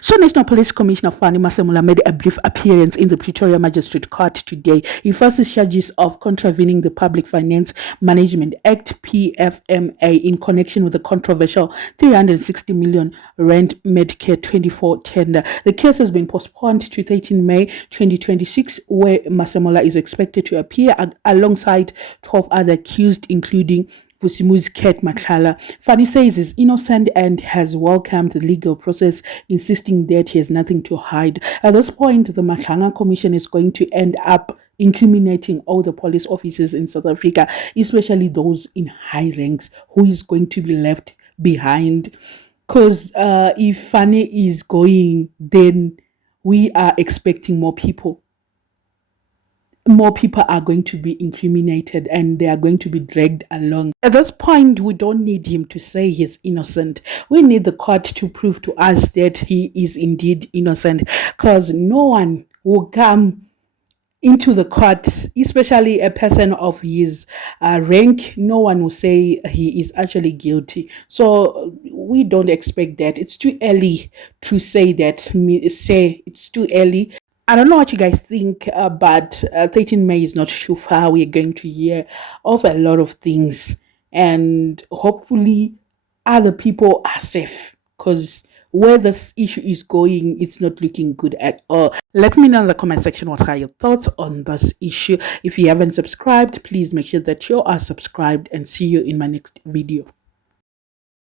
So, National Police Commissioner Fannie Masemola made a brief appearance in the Pretoria Magistrate Court today. He faces charges of contravening the Public Finance Management Act (PFMA) in connection with the controversial 360 million rand Medicare 24 tender. The case has been postponed to 13 May 2026, where Masemola is expected to appear alongside 12 other accused, including Vusimuzi Ket Makhala. Fannie says he's innocent and has welcomed the legal process, insisting that he has nothing to hide. At this point, the Matlanga Commission is going to end up incriminating all the police officers in South Africa, especially those in high ranks. Who is going to be left behind? Because if Fannie is going, then we are expecting more people are going to be incriminated and they are going to be dragged along. At this point, we don't need him to say he's innocent. We need the court to prove to us that he is indeed innocent, because no one will come into the court, especially a person of his rank. No one will say he is actually guilty. So we don't expect that. It's too early to say that. Say it's too early. I don't know what you guys think, but 13 May is not too far. We're going to hear of a lot of things, and hopefully, other people are safe, because where this issue is going, it's not looking good at all. Let me know in the comment section what are your thoughts on this issue. If you haven't subscribed, please make sure that you are subscribed, and see you in my next video.